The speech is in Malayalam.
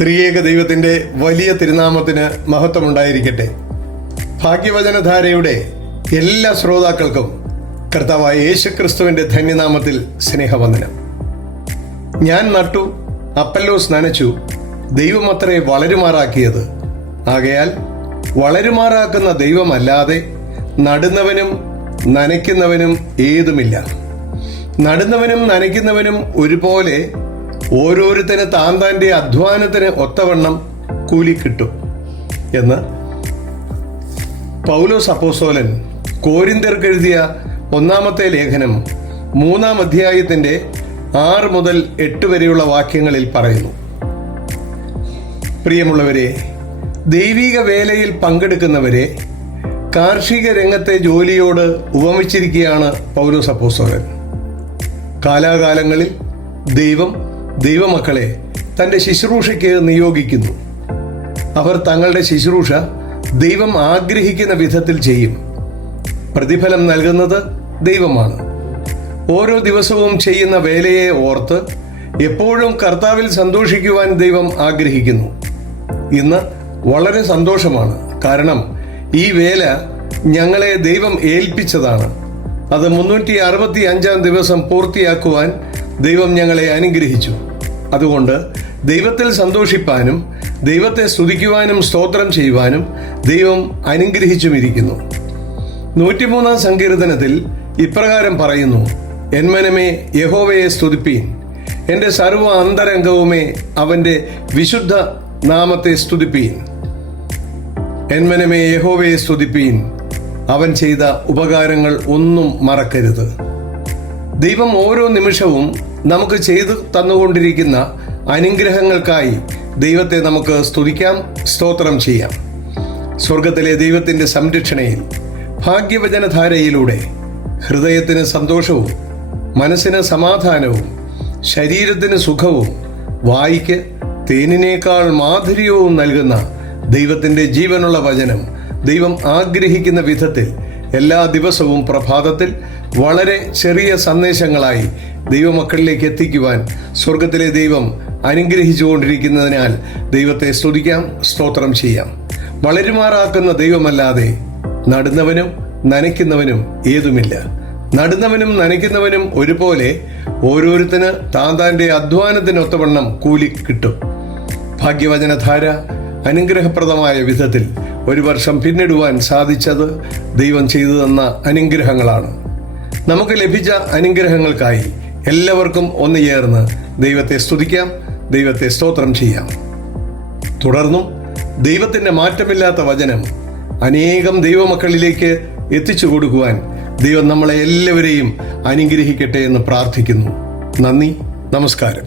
ത്രിയേക ദൈവത്തിൻ്റെ വലിയ തിരുനാമത്തിന് മഹത്വമുണ്ടായിരിക്കട്ടെ. ഭാഗ്യവചനധാരയുടെ എല്ലാ ശ്രോതാക്കൾക്കും കർത്താവായ യേശുക്രിസ്തുവിൻ്റെ ധന്യനാമത്തിൽ സ്നേഹവന്ദനം. ഞാൻ നട്ടു, അപ്പല്ലോസ് നനച്ചു, ദൈവമത്രേ വളരുമാറാക്കിയത്. ആകയാൽ വളരുമാറാക്കുന്ന ദൈവമല്ലാതെ നടുന്നവനും നനയ്ക്കുന്നവനും ഏതുമില്ല. നടുന്നവനും നനയ്ക്കുന്നവനും ഒരുപോലെ ഓരോരുത്തന് താൻ്റെ അധ്വാനത്തിന് ഒത്തവണ്ണം കൂലി കിട്ടും എന്ന് പൗലോസ് അപ്പോസ്തലൻ കോരിന്ത്യർക്കെഴുതിയ 1-ാമത്തെ ലേഖനം 3-ാം അധ്യായത്തിൻ്റെ 6 മുതൽ 8 വരെയുള്ള വാക്യങ്ങളിൽ പറയുന്നു. പ്രിയമുള്ളവരെ, ദൈവിക വേലയിൽ പങ്കെടുക്കുന്നവരെ കാർഷിക രംഗത്തെ ജോലിയോട് ഉപമിച്ചിരിക്കുകയാണ് പൗലോസ് അപ്പോസ്തലൻ. കാലാകാലങ്ങളിൽ ദൈവമക്കളെ തൻ്റെ ശുശ്രൂഷയ്ക്ക് നിയോഗിക്കുന്നു. അവർ തങ്ങളുടെ ശുശ്രൂഷ ദൈവം ആഗ്രഹിക്കുന്ന വിധത്തിൽ ചെയ്യും. പ്രതിഫലം നൽകുന്നത് ദൈവമാണ്. ഓരോ ദിവസവും ചെയ്യുന്ന വേലയെ ഓർത്ത് എപ്പോഴും കർത്താവിൽ സന്തോഷിക്കുവാൻ ദൈവം ആഗ്രഹിക്കുന്നു. ഇന്ന് വളരെ സന്തോഷമാണ്. കാരണം ഈ വേല ഞങ്ങളെ ദൈവം ഏൽപ്പിച്ചതാണ്. അത് 365-ാം ദിവസം പൂർത്തിയാക്കുവാൻ ദൈവം ഞങ്ങളെ അനുഗ്രഹിച്ചു. അതുകൊണ്ട് ദൈവത്തിൽ സന്തോഷിപ്പാനും ദൈവത്തെ സ്തുതിക്കുവാനും സ്തോത്രം ചെയ്യുവാനും ദൈവം അനുഗ്രഹിച്ചുമിരിക്കുന്നു. 103-ാം സങ്കീർത്തനത്തിൽ ഇപ്രകാരം പറയുന്നു: എന്മനമേ യഹോവയെ സ്തുതിപ്പീൻ, എൻ്റെ സർവ്വ അന്തരംഗവുമേ അവൻ്റെ വിശുദ്ധ നാമത്തെ സ്തുതിപ്പീൻ. എന്മനമേ യഹോവയെ സ്തുതിപ്പീൻ, അവൻ ചെയ്ത ഉപകാരങ്ങൾ ഒന്നും മറക്കരുത്. ദൈവം ഓരോ നിമിഷവും നമുക്ക് ചെയ്തു തന്നുകൊണ്ടിരിക്കുന്ന അനുഗ്രഹങ്ങൾക്കായി ദൈവത്തെ നമുക്ക് സ്തുതിക്കാം, സ്തോത്രം ചെയ്യാം. സ്വർഗത്തിലെ ദൈവത്തിൻ്റെ സംരക്ഷണയിൽ ഭാഗ്യവചനധാരയിലൂടെ ഹൃദയത്തിന് സന്തോഷവും മനസ്സിന് സമാധാനവും ശരീരത്തിന് സുഖവും വായിക്ക് തേനിനേക്കാൾ മാധുര്യവും നൽകുന്ന ദൈവത്തിൻ്റെ ജീവനുള്ള വചനം ദൈവം ആഗ്രഹിക്കുന്ന വിധത്തിൽ എല്ലാ ദിവസവും പ്രഭാതത്തിൽ വളരെ ചെറിയ സന്ദേശങ്ങളായി ദൈവമക്കളിലേക്ക് എത്തിക്കുവാൻ സ്വർഗത്തിലെ ദൈവം അനുഗ്രഹിച്ചുകൊണ്ടിരിക്കുന്നതിനാൽ ദൈവത്തെ സ്തുതിക്കാം, സ്തോത്രം ചെയ്യാം. വളരുമാറാക്കുന്ന ദൈവമല്ലാതെ നടുന്നവനും നനയ്ക്കുന്നവനും ഏതുമില്ല. നടുന്നവനും നനയ്ക്കുന്നവനും ഒരുപോലെ ഓരോരുത്തന് താൻ്റെ അധ്വാനത്തിനൊത്തവണ്ണം കൂലി കിട്ടും. ഭാഗ്യവചനധാര അനുഗ്രഹപ്രദമായ വിധത്തിൽ 1 വർഷം പിന്നിടുവാൻ സാധിച്ചത് ദൈവം ചെയ്തു തന്ന അനുഗ്രഹങ്ങളാണ്. നമുക്ക് ലഭിച്ച അനുഗ്രഹങ്ങൾക്കായി എല്ലാവർക്കും ഒന്ന് ചേർന്ന് ദൈവത്തെ സ്തുതിക്കാം, ദൈവത്തെ സ്തോത്രം ചെയ്യാം. തുടർന്നും ദൈവത്തിൻ്റെ മാറ്റമില്ലാത്ത വചനം അനേകം ദൈവമക്കളിലേക്ക് എത്തിച്ചു കൊടുക്കുവാൻ ദൈവം നമ്മളെ എല്ലാവരെയും അനുഗ്രഹിക്കട്ടെ എന്ന് പ്രാർത്ഥിക്കുന്നു. നന്ദി, നമസ്കാരം.